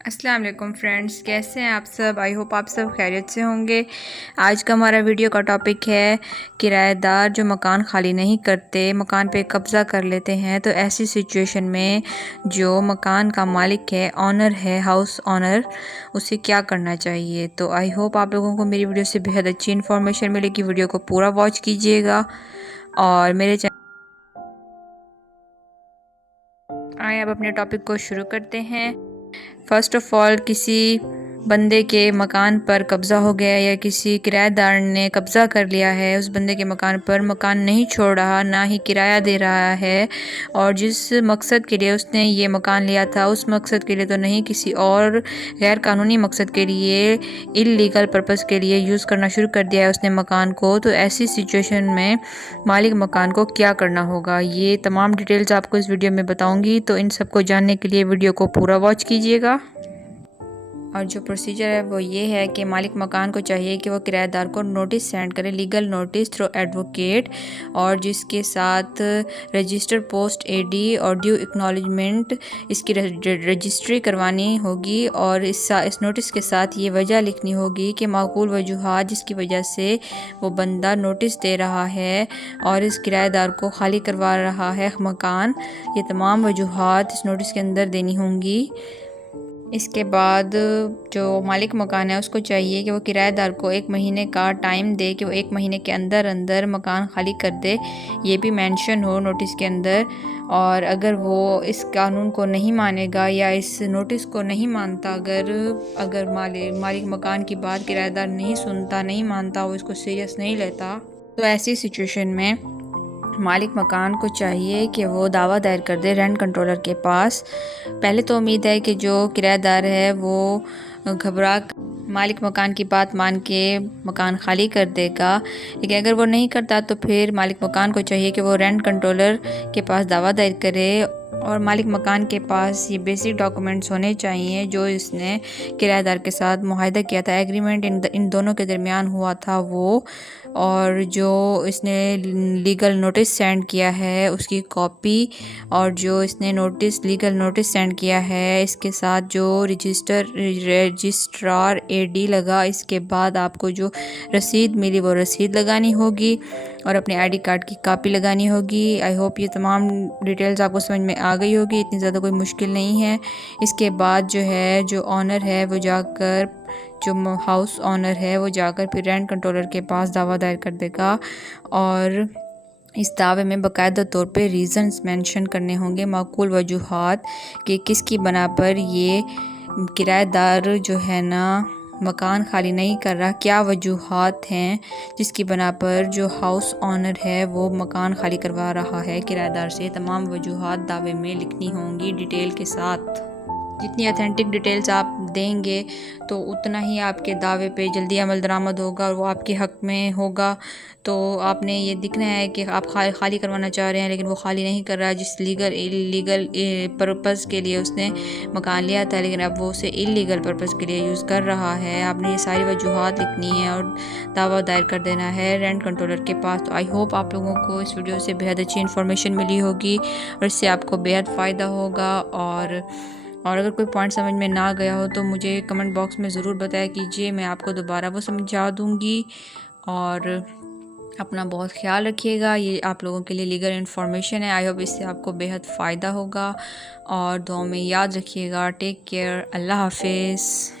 अस्सलाम वालेकुम फ्रेंड्स, कैसे हैं आप सब। आई होप आप सब खैरियत से होंगे। आज का हमारा वीडियो का टॉपिक है किराएदार जो मकान खाली नहीं करते, मकान पे कब्ज़ा कर लेते हैं। तो ऐसी सिचुएशन में जो मकान का मालिक है, ऑनर है, हाउस ऑनर, उसे क्या करना चाहिए। तो आई होप आप लोगों को मेरी वीडियो से बेहद अच्छी इन्फॉर्मेशन मिलेगी। वीडियो को पूरा वॉच कीजिएगा और मेरे चैनल आए अब अपने टॉपिक को शुरू करते हैं। फर्स्ट ऑफ ऑल, किसी बंदे के मकान पर कब्ज़ा हो गया या किसी किराएदार ने कब्ज़ा कर लिया है उस बंदे के मकान पर, मकान नहीं छोड़ रहा, ना ही किराया दे रहा है, और जिस मकसद के लिए उसने ये मकान लिया था उस मकसद के लिए तो नहीं, किसी और गैर कानूनी मकसद के लिए, इल्लीगल पर्पज़ के लिए यूज़ करना शुरू कर दिया है उसने मकान को। तो ऐसी सिचुएशन में मालिक मकान को क्या करना होगा, ये तमाम डिटेल्स आपको इस वीडियो में बताऊंगी। तो इन सबको जानने के लिए वीडियो को पूरा वॉच कीजिएगा। और जो प्रोसीजर है वो ये है कि मालिक मकान को चाहिए कि वो किराएदार को नोटिस सेंड करे, लीगल नोटिस थ्रू एडवोकेट, और जिसके साथ रजिस्टर पोस्ट एडी और ड्यू एक्नॉलेजमेंट, इसकी रजिस्ट्री करवानी होगी। और इस नोटिस के साथ ये वजह लिखनी होगी कि माकूल वजूहात जिसकी वजह से वो बंदा नोटिस दे रहा है और इस किराएदार को खाली करवा रहा है मकान, ये तमाम वजूहात इस नोटिस के अंदर देनी होंगी। इसके बाद जो मालिक मकान है उसको चाहिए कि वो किराएदार को 1 महीने का टाइम दे कि वो 1 महीने के अंदर अंदर मकान खाली कर दे, ये भी मेंशन हो नोटिस के अंदर। और अगर वो इस कानून को नहीं मानेगा या इस नोटिस को नहीं मानता, अगर मालिक मकान की बात किराएदार नहीं सुनता, नहीं मानता, वो इसको सीरियस नहीं लेता, तो ऐसी सिचुएशन में मालिक मकान को चाहिए कि वो दावा दायर कर दे रेंट कंट्रोलर के पास। पहले तो उम्मीद है कि जो किराएदार है वो घबरा मालिक मकान की बात मान के मकान खाली कर देगा, लेकिन अगर वो नहीं करता तो फिर मालिक मकान को चाहिए कि वो रेंट कंट्रोलर के पास दावा दायर करे। और मालिक मकान के पास ये बेसिक डॉक्यूमेंट्स होने चाहिए जो इसने किराएदार के साथ मुआहदा किया था, एग्रीमेंट इन दोनों के दरमियान हुआ था वो, और जो इसने लीगल नोटिस सेंड किया है उसकी कॉपी, और जो इसने लीगल नोटिस सेंड किया है इसके साथ जो रजिस्ट्रार एडी लगा, इसके बाद आपको जो रसीद मिली वो रसीद लगानी होगी और अपने आईडी कार्ड की कॉपी लगानी होगी। आई होप ये तमाम डिटेल्स आपको समझ में आ गई होगी, इतनी ज़्यादा कोई मुश्किल नहीं है। इसके बाद जो ऑनर है वो जाकर, जो हाउस ऑनर है वो जाकर फिर रेंट कंट्रोलर के पास दावा दायर कर देगा, और इस दावे में बाकायदा तौर पे रीज़न्स मेंशन करने होंगे, माकूल वजूहात, कि किसकी बना पर ये किराएदार जो है ना मकान खाली नहीं कर रहा, क्या वजूहात हैं जिसकी बना पर जो हाउस ऑनर है वो मकान खाली करवा रहा है किराएदार से। तमाम वजूहात दावे में लिखनी होंगी डिटेल के साथ। जितनी ऑथेंटिक डिटेल्स आप देंगे तो उतना ही आपके दावे पे जल्दी अमल दरामद होगा और वो आपके हक़ में होगा। तो आपने ये दिखना है कि आप खाली करवाना चाह रहे हैं लेकिन वो खाली नहीं कर रहा, जिस इलीगल पर्पज़ के लिए उसने मकान लिया था, लेकिन अब वो उसे इलीगल पर्पज़ के लिए यूज़ कर रहा है। आपने ये सारी वजूहात लिखनी है और दावा दायर कर देना है रेंट कंट्रोलर के पास। तो आई होप आप लोगों को इस वीडियो से बेहद अच्छी इन्फॉर्मेशन मिली होगी और इससे आपको बेहद फ़ायदा होगा। और अगर कोई पॉइंट समझ में ना गया हो तो मुझे कमेंट बॉक्स में ज़रूर बताया कीजिए, मैं आपको दोबारा वो समझा दूँगी। और अपना बहुत ख्याल रखिएगा, ये आप लोगों के लिए लीगल इन्फॉर्मेशन है। आई होप इससे आपको बेहद फ़ायदा होगा और दुआ में याद रखिएगा। टेक केयर, अल्लाह हाफिज़।